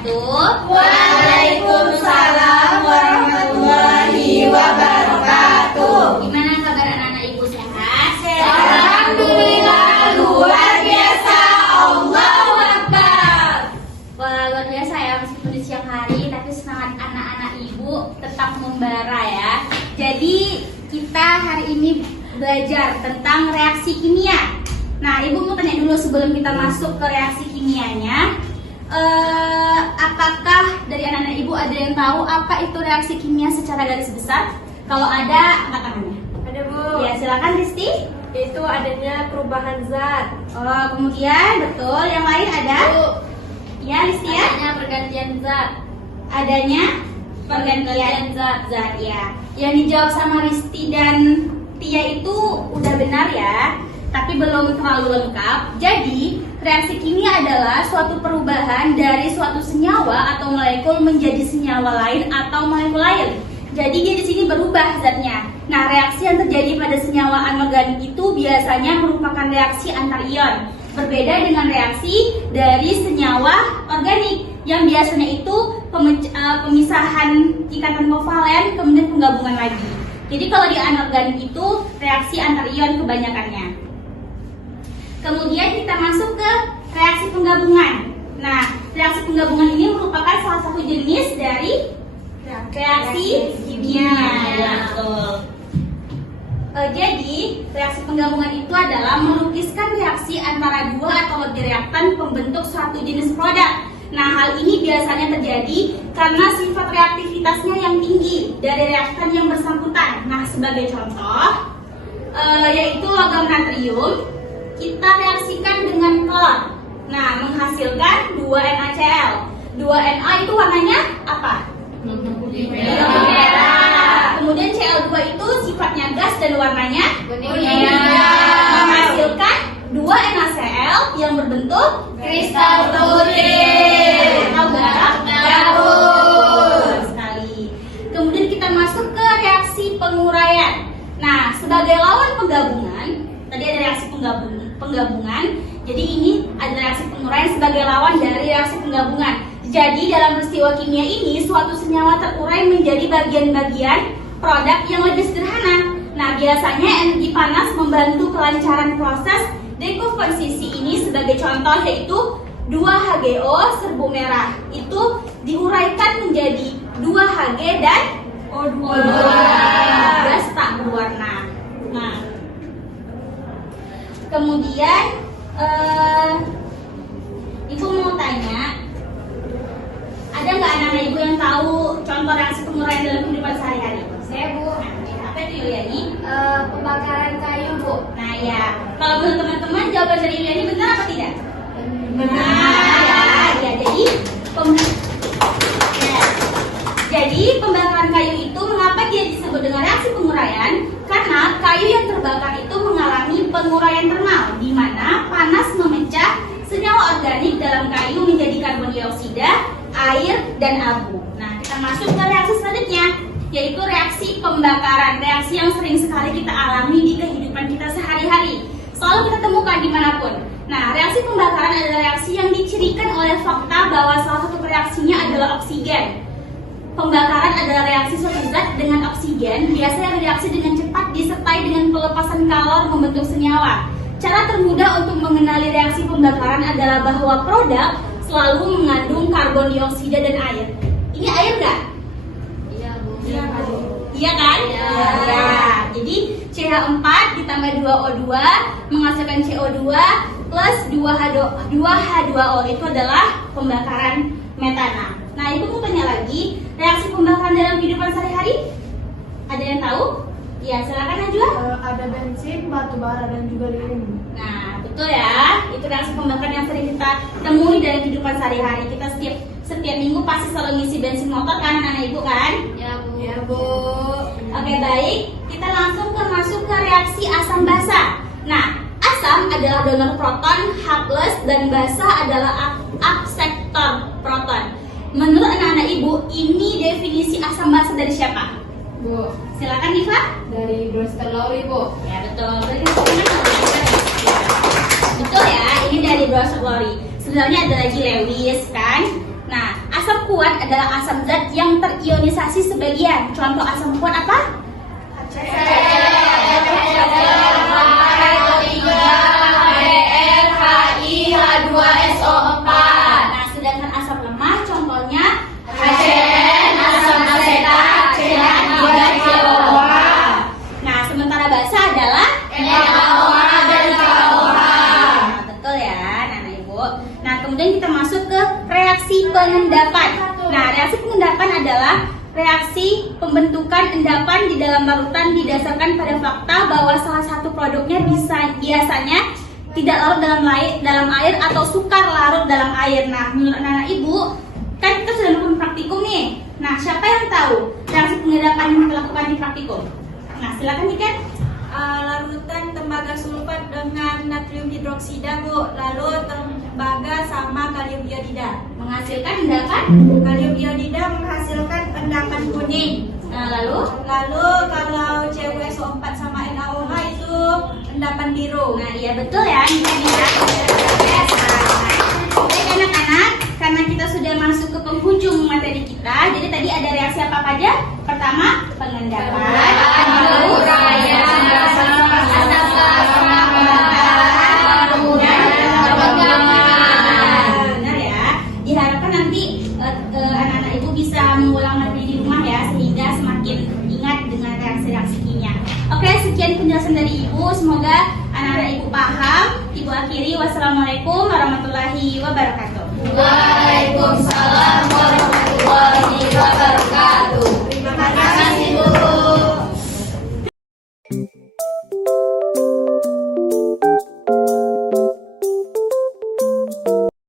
wabarakatuh. Waalaikumsalam warahmatullahi wabarakatuh. Gimana kabar anak-anak ibu, sehat? Alhamdulillah, luar biasa. Allahu Akbar. Wah, luar biasa ya, meskipun di siang hari, tapi semangat anak-anak ibu tetap membara ya. Jadi kita hari ini belajar tentang reaksi kimia. Nah, ibu mau tanya dulu sebelum kita masuk ke reaksi kimianya. Apakah dari anak-anak ibu ada yang tahu apa itu reaksi kimia secara garis besar? Kalau ada, angkat tangannya. Ada Bu. Ya, silakan Risti. Itu adanya perubahan zat. Oh, kemudian betul. Yang lain ada? Bu. Ya, Risti ya. Adanya pergantian zat. Adanya pergantian zat ya. Yang dijawab sama Risti dan Tia itu udah benar ya, tapi belum terlalu lengkap. Jadi reaksi kimia adalah suatu perubahan dari suatu senyawa atau molekul menjadi senyawa lain atau molekul lain. Jadi dia di sini berubah zatnya. Nah, reaksi yang terjadi pada senyawa anorganik itu biasanya merupakan reaksi antar ion. Berbeda dengan reaksi dari senyawa organik yang biasanya itu pemisahan ikatan kovalen kemudian penggabungan lagi. Jadi kalau di anorganik itu reaksi antar ion kebanyakannya. Kemudian kita masuk ke reaksi penggabungan. Nah, reaksi penggabungan ini merupakan salah satu jenis dari reaksi kimia. Ya, betul. Jadi, reaksi penggabungan itu adalah melukiskan reaksi antara dua atau lebih reaktan pembentuk suatu jenis produk. Nah, hal ini biasanya terjadi karena sifat reaktivitasnya yang tinggi dari reaktan yang bersangkutan. Nah, sebagai contoh, yaitu logam natrium, kita reaksikan dengan klor. Nah, menghasilkan 2NaCl. 2Na itu warnanya apa? Merah. Kemudian Cl2 itu sifatnya gas dan warnanya kuning. Menghasilkan 2NaCl yang berbentuk kristal putih. Tahu nggak? Betul sekali. Kemudian kita masuk ke reaksi penguraian. Nah, sebagai lawan penggabungan, tadi ada reaksi penggabungan. Jadi ini ada reaksi penguraian sebagai lawan dari reaksi penggabungan. Jadi dalam peristiwa kimia ini suatu senyawa terurai menjadi bagian-bagian produk yang lebih sederhana. Nah, biasanya energi panas membantu kelancaran proses dekomposisi ini. Sebagai contoh yaitu 2HGO serbu merah itu diuraikan menjadi 2Hg dan O2 gas tak berwarna. Nah, kemudian ibu mau tanya, ada nggak anak-anak ibu yang tahu contoh reaksi penguraian dalam kehidupan sehari-hari? Saya Bu. Apa itu Yuliani? Pembakaran kayu Bu. Nah ya, kalau menurut teman-teman jawaban dari Yuliani benar apa tidak? Benar. Ya, jadi pembakaran kayu itu mengapa dia disebut dengan reaksi penguraian? Karena kayu yang terbakar itu mengalami penguraian termal, di mana panas memecah senyawa organik dalam kayu menjadi karbon dioksida, air, dan abu. Nah, kita masuk ke reaksi selanjutnya, yaitu reaksi pembakaran. Reaksi yang sering sekali kita alami di kehidupan kita sehari-hari, selalu kita temukan dimanapun. Nah, reaksi pembakaran adalah reaksi yang dicirikan oleh fakta bahwa salah satu reaksinya adalah oksigen. Pembakaran adalah reaksi suatu zat dengan oksigen, biasanya reaksi dengan cepat disertai dengan pelepasan kalor membentuk senyawa. Cara termudah untuk mengenali reaksi pembakaran adalah bahwa produk selalu mengandung karbon dioksida dan air. Ini air nggak? Iya Bu. Iya kan? Iya. Ya. Jadi CH4 ditambah 2O2 menghasilkan CO2 plus 2H2O itu adalah pembakaran metana. Nah, ibu mau tanya lagi, reaksi pembakaran dalam kehidupan sehari-hari? Ada yang tahu? Ya, silakan Najwa. Ada bensin, batu bara, dan juga lilin. Nah, betul ya. Itu reaksi pembakaran yang sering kita temui dalam kehidupan sehari-hari. Kita setiap minggu pasti selalu ngisi bensin motor kan, anak ibu kan? Ya Bu. Ya Bu. Oke, baik. Kita langsung masuk ke reaksi asam basa. Nah, asam adalah donor proton H+, dan basa adalah akseptor proton. Menurut anak-anak ibu, ini definisi asam basa dari siapa? Bu. Silakan Diva. Dari Brewster Lowry Bu. Ya, betul. Betul ya, ini dari Brewster Lowry. Sebenarnya ada lagi Lewis kan. Nah, asam kuat adalah asam zat yang terionisasi sebagian. Contoh asam kuat apa? H2SO4. Nah, sedangkan asam lemah contohnya HCN, asam asetat, CH3COH. Nah, sementara basa adalah NaOH dan KOH. Nah, betul ya, Anak Ibu. Nah, kemudian kita masuk ke reaksi pengendapan. Nah, reaksi pengendapan adalah reaksi pembentukan endapan di dalam larutan didasarkan pada fakta bahwa salah satu produknya biasanya tidak larut dalam air atau sukar larut dalam air. Nah, menurut anak ibu, kan kita sudah melakukan praktikum nih. Nah, siapa yang tahu reaksi pengendapan yang dilakukan di praktikum? Nah, silakan Niken. Larutan tembaga sulfat dengan natrium hidroksida, Bu. Lalu tembaga sama kalium iodida. Menghasilkan endapan. Kalium iodida menghasilkan endapan kuning. Nah, lalu Kalau CuSO4 sama NaOH itu endapan biru. nah, iya betul ya, Niken ya. Baik anak-anak, karena kita sudah masuk ke penghujung materi kita, jadi tadi ada reaksi apa aja? Pertama, pengendapan. Benar ya. Diharapkan nanti anak-anak ibu bisa mengulang materi di rumah ya, sehingga semakin ingat dengan reaksi-reaksi kimia. Oke, sekian penjelasan dari ibu. Semoga anak-anak ibu paham. Ibu akhiri, wassalamualaikum warahmatullahi wabarakatuh.